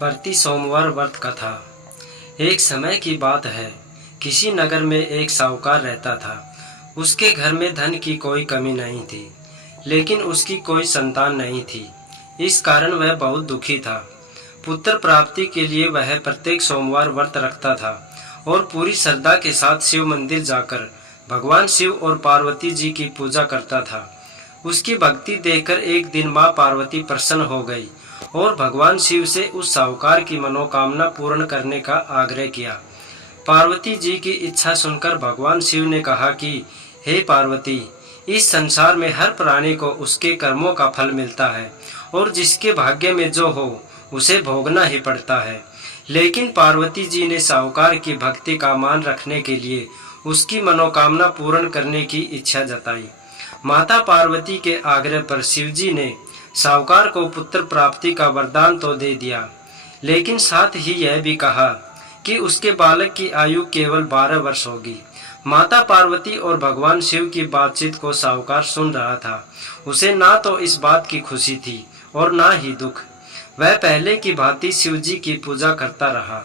प्रति सोमवार व्रत कथा। एक समय की बात है, किसी नगर में एक साहूकार रहता था। उसके घर में धन की कोई कमी नहीं थी, लेकिन उसकी कोई संतान नहीं थी। इस कारण वह बहुत दुखी था। पुत्र प्राप्ति के लिए वह प्रत्येक सोमवार व्रत रखता था और पूरी श्रद्धा के साथ शिव मंदिर जाकर भगवान शिव और पार्वती जी की पूजा करता था। उसकी भक्ति देखकर एक दिन माँ पार्वती प्रसन्न हो गई और भगवान शिव से उस साहूकार की मनोकामना पूर्ण करने का आग्रह किया। पार्वती जी की इच्छा सुनकर भगवान शिव ने कहा कि हे पार्वती, इस संसार में हर प्राणी को उसके कर्मों का फल मिलता है और जिसके भाग्य में जो हो उसे भोगना ही पड़ता है। लेकिन पार्वती जी ने साहूकार की भक्ति का मान रखने के लिए उसकी मनोकामना पूर्ण करने की इच्छा जताई। माता पार्वती के आग्रह पर शिवजी ने साहूकार को पुत्र प्राप्ति का वरदान तो दे दिया, लेकिन साथ ही यह भी कहा कि उसके बालक की आयु केवल 12 वर्ष होगी। माता पार्वती और भगवान शिव की बातचीत को साहूकार सुन रहा था। उसे ना तो इस बात की खुशी थी और ना ही दुख। वह पहले की भांति शिवजी की पूजा करता रहा।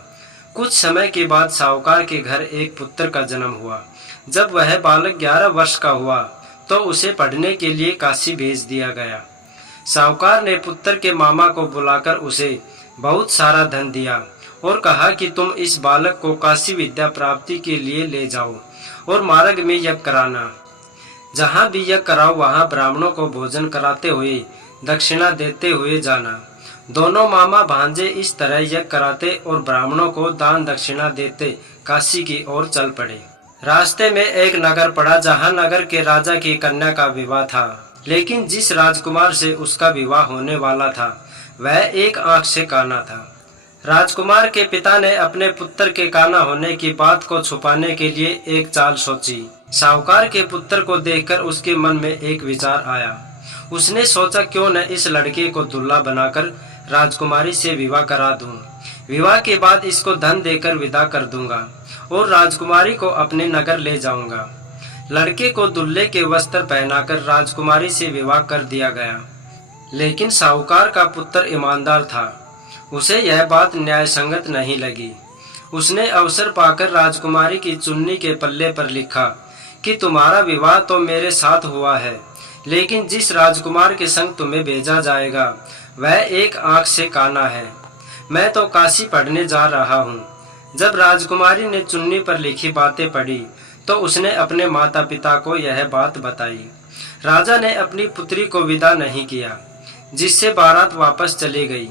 कुछ समय के बाद साहूकार के घर एक पुत्र का जन्म हुआ। जब वह बालक 11 वर्ष का हुआ तो उसे पढ़ने के लिए काशी भेज दिया गया। साहूकार ने पुत्र के मामा को बुलाकर उसे बहुत सारा धन दिया और कहा कि तुम इस बालक को काशी विद्या प्राप्ति के लिए ले जाओ और मार्ग में यज्ञ कराना। जहाँ भी यज्ञ कराओ वहाँ ब्राह्मणों को भोजन कराते हुए दक्षिणा देते हुए जाना। दोनों मामा भांजे इस तरह यज्ञ कराते और ब्राह्मणों को दान दक्षिणा देते काशी की ओर चल पड़े। रास्ते में एक नगर पड़ा, जहाँ नगर के राजा की कन्या का विवाह था। लेकिन जिस राजकुमार से उसका विवाह होने वाला था वह एक आंख से काना था। राजकुमार के पिता ने अपने पुत्र के काना होने की बात को छुपाने के लिए एक चाल सोची। साहूकार के पुत्र को देखकर उसके मन में एक विचार आया। उसने सोचा, क्यों न इस लड़के को दूल्हा बनाकर राजकुमारी से विवाह करा दूं। विवाह के बाद इसको धन देकर विदा कर दूंगा और राजकुमारी को अपने नगर ले जाऊंगा। लड़के को दूल्हे के वस्त्र पहनाकर राजकुमारी से विवाह कर दिया गया। लेकिन साहूकार का पुत्र ईमानदार था। उसे यह बात न्यायसंगत नहीं लगी। उसने अवसर पाकर राजकुमारी की चुन्नी के पल्ले पर लिखा कि तुम्हारा विवाह तो मेरे साथ हुआ है, लेकिन जिस राजकुमार के संग तुम्हें भेजा जाएगा वह एक आंख से काना है। मैं तो काशी पढ़ने जा रहा हूँ। जब राजकुमारी ने चुन्नी पर लिखी बातें पढ़ी तो उसने अपने माता पिता को यह बात बताई। राजा ने अपनी पुत्री को विदा नहीं किया, जिससे बारात वापस चली गई।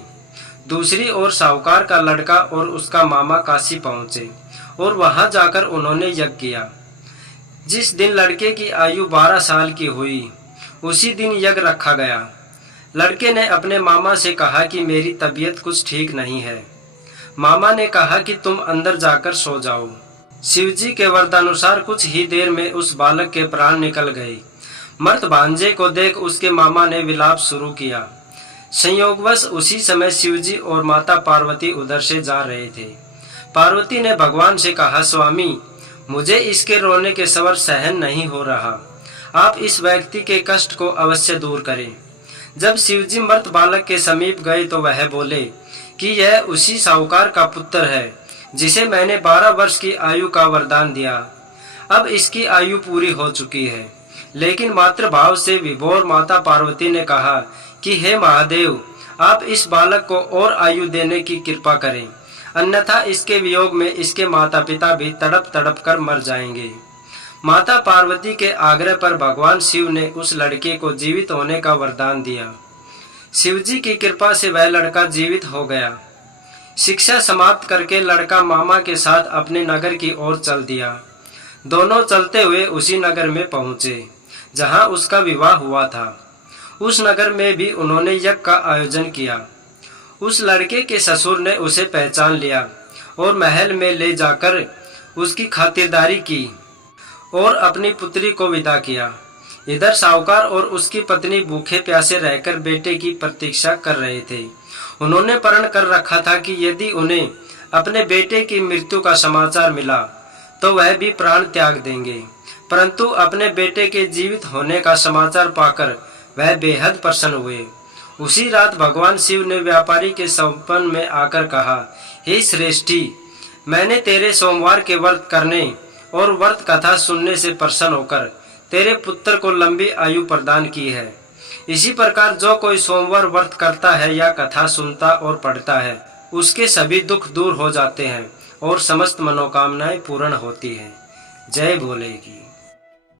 दूसरी ओर साहूकार का लड़का और उसका मामा काशी पहुंचे और वहां जाकर उन्होंने यज्ञ किया। जिस दिन लड़के की आयु 12 साल की हुई उसी दिन यज्ञ रखा गया। लड़के ने अपने मामा से कहा कि मेरी तबीयत कुछ ठीक नहीं है। मामा ने कहा कि तुम अंदर जाकर सो जाओ। शिवजी के वरदानुसार कुछ ही देर में उस बालक के प्राण निकल गए। मर्द भांजे को देख उसके मामा ने विलाप शुरू किया। संयोगवश उसी समय शिवजी और माता पार्वती उधर से जा रहे थे। पार्वती ने भगवान से कहा, स्वामी, मुझे इसके रोने के स्वर सहन नहीं हो रहा। आप इस व्यक्ति के कष्ट को अवश्य दूर करें। जब शिवजी मृत बालक के समीप गए तो वह बोले कि यह उसी साहूकार का पुत्र है जिसे मैंने 12 वर्ष की आयु का वरदान दिया। अब इसकी आयु पूरी हो चुकी है। लेकिन मातृभाव से विभोर माता पार्वती ने कहा कि हे महादेव, आप इस बालक को और आयु देने की कृपा करें, अन्यथा इसके वियोग में इसके माता पिता भी तड़प तड़प कर मर जाएंगे। माता पार्वती के आग्रह पर भगवान शिव ने उस लड़के को जीवित होने का वरदान दिया। शिवजी की कृपा से वह लड़का जीवित हो गया। शिक्षा समाप्त करके लड़का मामा के साथ अपने नगर की ओर चल दिया। दोनों चलते हुए उसी नगर में पहुंचे जहां उसका विवाह हुआ था। उस नगर में भी उन्होंने यज्ञ का आयोजन किया। उस लड़के के ससुर ने उसे पहचान लिया और महल में ले जाकर उसकी खातिरदारी की और अपनी पुत्री को विदा किया। इधर साहूकार और उसकी पत्नी भूखे प्यासे रहकर बेटे की प्रतीक्षा कर रहे थे। उन्होंने प्रण कर रखा था कि यदि उन्हें अपने बेटे की मृत्यु का समाचार मिला तो वह भी प्राण त्याग देंगे। परंतु अपने बेटे के जीवित होने का समाचार पाकर वह बेहद प्रसन्न हुए। उसी रात भगवान शिव ने व्यापारी के सपन में आकर कहा, हे श्रेष्ठी, मैंने तेरे सोमवार के व्रत करने और व्रत कथा सुनने से प्रसन्न होकर तेरे पुत्र को लंबी आयु प्रदान की है। इसी प्रकार जो कोई सोमवार व्रत करता है या कथा सुनता और पढ़ता है, उसके सभी दुख दूर हो जाते हैं और समस्त मनोकामनाएं पूर्ण होती हैं। जय भोले की।